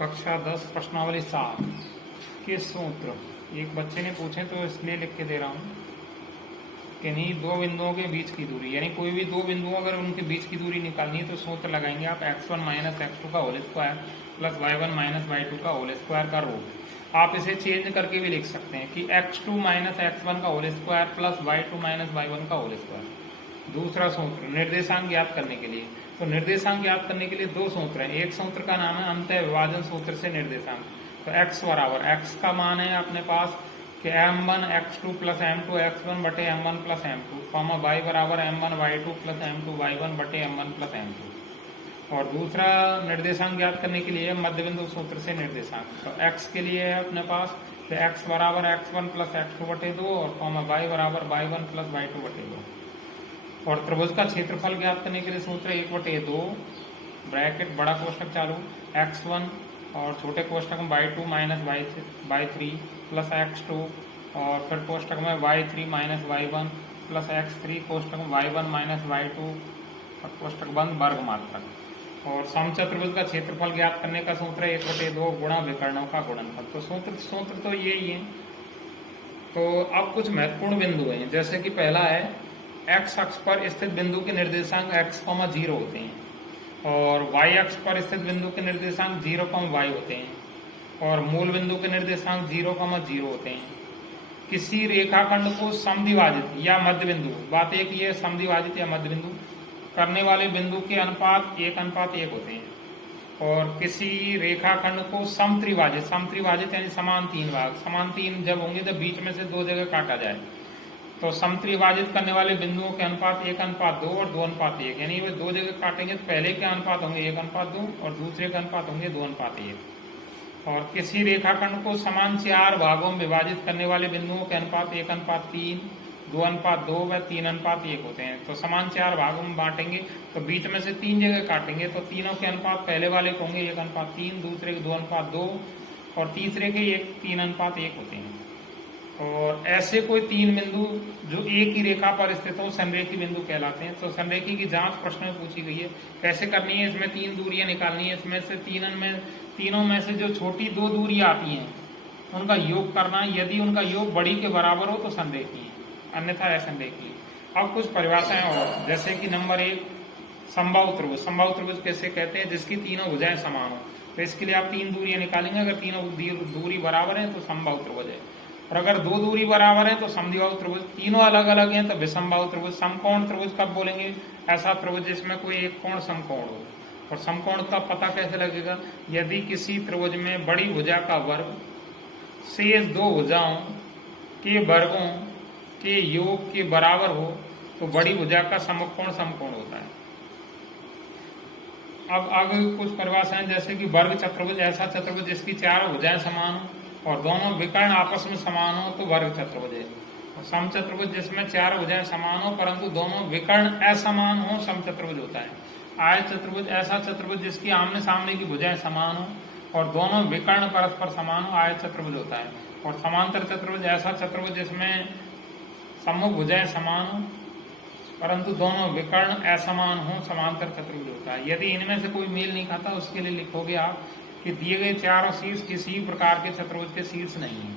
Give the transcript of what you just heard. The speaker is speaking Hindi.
कक्षा 10 प्रश्नावली 7 के सूत्र एक बच्चे ने पूछे तो इसलिए लिख के दे रहा हूँ कि नहीं, दो बिंदुओं के बीच की दूरी यानी कोई भी दो बिंदु अगर उनके बीच की दूरी निकालनी है तो सूत्र लगाएंगे आप x1 माइनस x2 का whole square plus y1 minus y2 का होल स्क्वायर का रूट। आप इसे चेंज करके भी लिख सकते हैं कि x2 माइनस x1 का whole square plus y2 minus y1 का होल स्क्वायर। दूसरा सूत्र निर्देशांक ज्ञात करने के लिए, तो निर्देशांक ज्ञात करने के लिए दो सूत्र हैं। एक सूत्र का नाम है अंतः विभाजन सूत्र से निर्देशांक। तो x बराबर x का मान है अपने पास कि m1 x2 plus m2 x1 बटे m1 plus m2 comma y बराबर m1 y2 plus m2 y1 बटे m1 प्लस m2। और दूसरा निर्देशांक ज्ञात करने के लिए मध्य बिंदु सूत्र से निर्देशांक। तो x के लिए है अपने पास कि x बराबर x1 प्लस x2 बटे 2 और कॉमा y बराबर y1 प्लस y2 बटे 2। और त्रिभुज का क्षेत्रफल ज्ञात करने के लिए सूत्र 1/2 ब्रैकेट बड़ा कोष्टक चालू x1 और छोटे कोष्टक में y2 minus y3 plus x2 और फिर कोष्टक में y3 minus y1 plus x3 कोष्टक में y1 माइनस y2 कोष्टक बंद वर्ग मात्रक। और समचतुर्भुज का क्षेत्रफल ज्ञात करने का सूत्र है 1/2 गुणा विकर्णों का गुणनफल। तो सूत्र तो यही है। तो अब कुछ महत्वपूर्ण बिंदु हैं, जैसे कि पहला है x अक्ष पर स्थित बिंदु के निर्देशांक x, 0 होते हैं और y अक्ष पर स्थित बिंदु के निर्देशांक 0, y होते हैं और मूल बिंदु के निर्देशांक 0, 0 होते हैं। किसी रेखाखंड को समद्विभाजित या मध्य बिंदु, बात एक ही है समद्विभाजित या मध्य बिंदु करने वाले बिंदु के अनुपात 1:1 होते हैं। और किसी रेखाखंड को समत्रिभाजित यानी समान तीन भाग, समान तीन जब होंगे जब बीच में से दो जगह काटा जाए। तो समत्रिभाजित करने वाले बिंदुओं के अनुपात 1:2 और 2:1 यानी वे दो जगह काटेंगे तो पहले के अनुपात होंगे 1:2 और दूसरे के अनुपात होंगे 2:1। और किसी रेखाखंड को समान 4 भागों में विभाजित करने वाले बिंदुओं के अनुपात 1:3, 2:2 व 3:1 होते हैं। तो समान 4 भागों में बांटेंगे तो बीच में से 3 जगह काटेंगे तो तीनों के अनुपात पहले वाले के होंगे 1:3, दूसरे के 2:2 और तीसरे के 3:1 होते हैं। और ऐसे कोई तीन बिंदु जो एक ही रेखा पर स्थित हो संरेखी बिंदु कहलाते हैं। तो संरेखी की जांच प्रश्न में पूछी गई है, कैसे करनी है, इसमें 3 दूरियां निकालनी है, इसमें से तीनों में से जो छोटी 2 दूरी आती हैं उनका योग करना है। यदि उनका योग बड़ी के बराबर हो तो संरेखी है, अन्यथा असंरेखी। अब कुछ परिभाषाएं और, जैसे कि नंबर 1 समबाहु त्रिभुज। समबाहु त्रिभुज कैसे कहते हैं, जिसकी तीनों भुजाएं समान हो। तो इसके लिए आप 3 दूरियां निकालेंगे, अगर तीनों दूरी बराबर है तो समबाहु त्रिभुज है और अगर 2 दूरी बराबर है तो समद्विबाहु त्रिभुज। तीनों अलग अलग हैं तो विषमबाहु त्रिभुज। समकोण त्रिभुज कब बोलेंगे, ऐसा त्रिभुज जिसमें कोई एक कोण समकोण हो। और समकोण का पता कैसे लगेगा, यदि किसी त्रिभुज में बड़ी भुजा का वर्ग शेष 2 भुजाओं के वर्गों के योग के बराबर हो तो बड़ी भुजा का समकोण समकोण होता है। अब आगे कुछ परिभाषाएं, जैसे कि वर्ग चतुर्भुज ऐसा चतुर्भुज जिसकी 4 भुजाएं समान हो और दोनों विकर्ण आपस में समान हो तो वर्ग चतुर्भुज है। और समचतुर्भुज जिसमें 4 भुजाएं समान हो परंतु दोनों विकर्ण असमान हो समचतुर्भुज होता है। आयत चतुर्भुज ऐसा चतुर्भुज जिसकी आमने सामने की भुजाएं समान हो और दोनों विकर्ण परस्पर समान हो, आयत चतुर्भुज होता है। और समांतर चतुर्भुज ऐसा चतुर्भुज जिसमें सम्मुख भुजाएं समान हो परंतु दोनों विकर्ण असमान हो, समांतर चतुर्भुज होता है। यदि इनमें से कोई मेल नहीं खाता उसके लिए लिखोगे आप कि दिए गए चारों शीर्ष किसी प्रकार के चतुर्भुज के शीर्ष नहीं है।